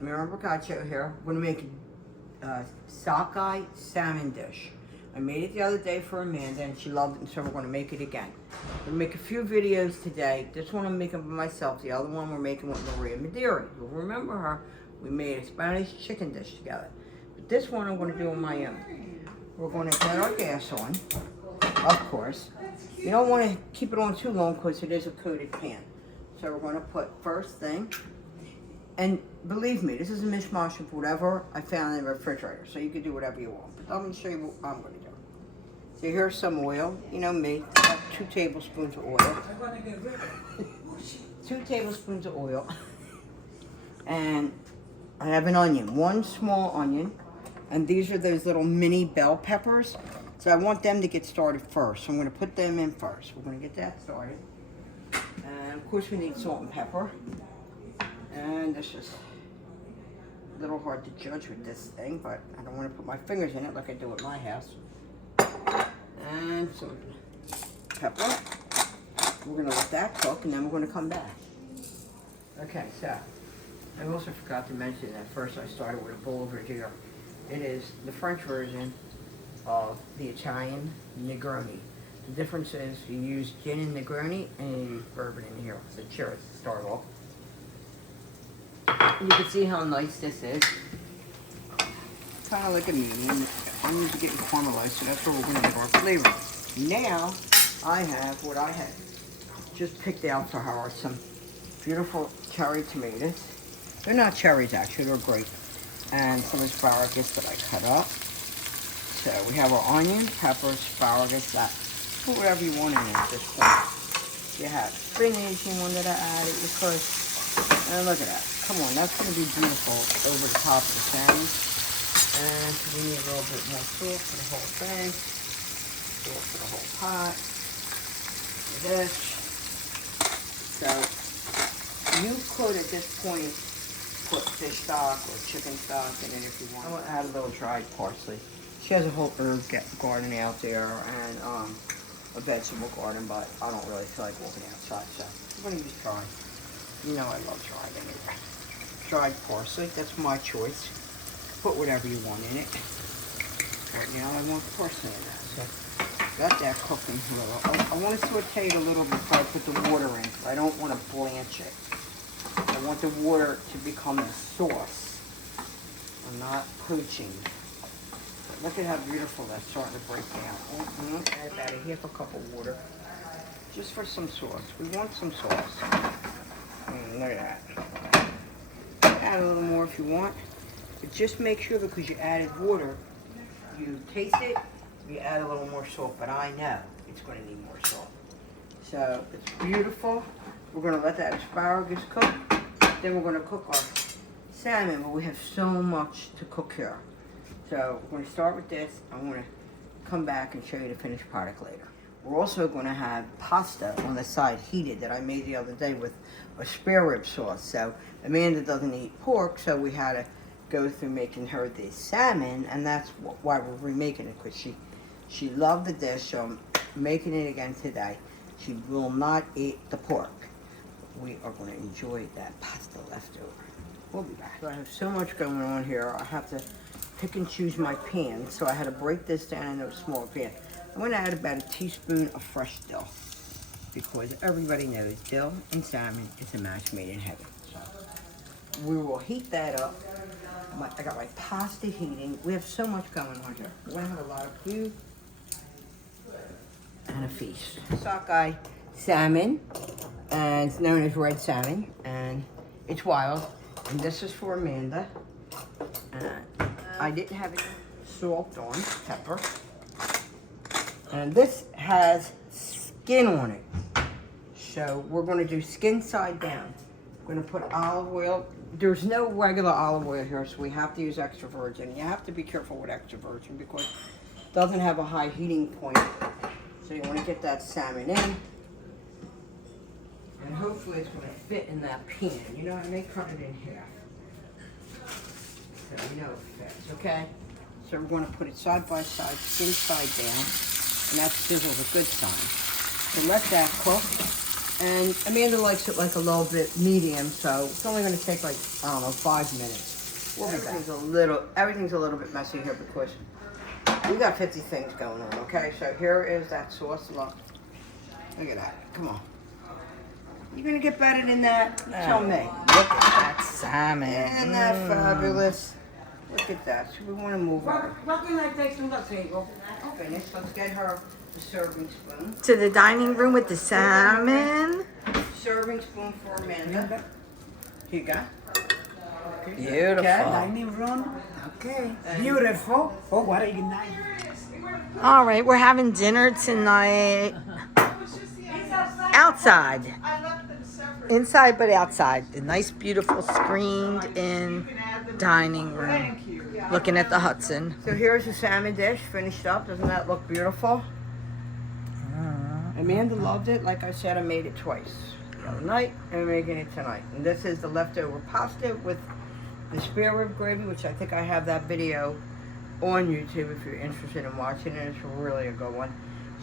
Mira Bracaccio here. We're gonna make a sockeye salmon dish. I made it the other day for Amanda and she loved it, and so we're gonna make it again. We're gonna make a few videos today. This one I'm making by myself. The other one we're making with Maria Madeira. You'll remember her. We made a Spanish chicken dish together. But this one I'm gonna do on my own. We're gonna get our gas on, of course. You don't want to keep it on too long because it is a coated pan. So we're going to put first thing, and believe me, this is a mishmash of whatever I found in the refrigerator. So you can do whatever you want. But I'm going to show you what I'm going to do. So here's some oil. You know me, about 2 tablespoons of oil. 2 tablespoons of oil. And I have an onion, 1 small onion. And these are those little mini bell peppers. So I want them to get started first. So I'm going to put them in first. We're going to get that started. And of course we need salt and pepper. And this is a little hard to judge with this thing, but I don't want to put my fingers in it like I do at my house. And some pepper. We're going to let that cook and then we're going to come back. Okay, so I also forgot to mention that first I started with a bowl over here. It is the French version of the Italian Negroni. The difference is you use gin and Negroni and you use bourbon in here. So cheers to start off. You can see how nice this is. Kind of like a medium. Onions are getting caramelized, so that's where we're going to get our flavor. Now I have what I had just picked out for her, some beautiful cherry tomatoes. They're not cherries actually, they're grape. And some asparagus that I cut up. So we have our onion, pepper, asparagus, that. Put whatever you want in it at this point. You have spinach, you want that I added because, and look at that. Come on, that's going to be beautiful over the top of the salmon. And we need a little bit more salt for the whole thing. Salt for the whole pot. This. So you could at this point put fish stock or chicken stock in it if you want. I'm going to add a little dried parsley. She has a whole herb garden out there and a vegetable garden, but I don't really feel like walking outside, so I'm going to use dried. You know I love dried anyway. Dried parsley, that's my choice. Put whatever you want in it. Right now I want parsley in that, so got that cooking a little. I want to saute it a little before I put the water in. I don't want to blanch it. I want the water to become the sauce. I'm not poaching. But look at how beautiful that's starting to break down. Add about a half a cup of water. Just for some sauce. We want some sauce. Look at that. Add a little more if you want. But just make sure because you added water, you taste it, you add a little more salt. But I know it's going to need more salt. So it's beautiful. We're going to let that asparagus cook. Then we're going to cook our salmon, but we have so much to cook here. So we're going to start with this. I'm going to come back and show you the finished product later. We're also going to have pasta on the side heated that I made the other day with a spare rib sauce. So Amanda doesn't eat pork, so we had to go through making her the salmon, and that's why we're remaking it, because she loved the dish, so I'm making it again today. She will not eat the pork. We are going to enjoy that pasta leftover. We'll be back. So I have so much going on here. I have to pick and choose my pans, so I had to break this down into a small pan. I'm going to add about a teaspoon of fresh dill because everybody knows dill and salmon is a match made in heaven. So we will heat that up. I got my pasta heating. We have so much going on here. We're going to have a lot of food and a feast. Sockeye salmon, and it's known as red salmon, and it's wild. And this is for Amanda. I didn't have any salt on, pepper. And this has skin on it. So we're going to do skin side down. We're going to put olive oil. There's no regular olive oil here, so we have to use extra virgin. You have to be careful with extra virgin because it doesn't have a high heating point. So you want to get that salmon in. And hopefully it's going to fit in that pan. You know, I may cut it in half. So you know it fits, okay? So we're going to put it side by side, skin side down. And that sizzle's a good sign. So let that cook. And Amanda likes it like a little bit medium, so it's only going to take like, I don't know, 5 minutes. We'll be back. Everything's a little bit messy here because we got 50 things going on, okay? So here is that sauce. Look at that. Come on. You're going to get better than that? Tell me. Look at that salmon. Isn't that fabulous? Look at that. So we want to move on. Finish. Let's get her a serving spoon. To the dining room with the salmon. Serving spoon for Amanda. Here you go. Beautiful. Dining room. Okay. Beautiful. Oh, what a night. All right, we're having dinner tonight. Outside. Inside, but outside. A nice, beautiful, screened-in dining room. Looking at the Hudson. So here's the salmon dish finished up. Doesn't that look beautiful? Amanda loved it. Like I said, I made it twice. The other night, and we're making it tonight. And this is the leftover pasta with the spare rib gravy, which I think I have that video on YouTube if you're interested in watching it. It's really a good one.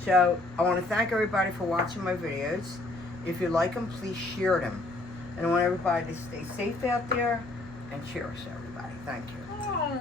So I want to thank everybody for watching my videos. If you like them, please share them. And I want everybody to stay safe out there and cheers, everybody. Thank you.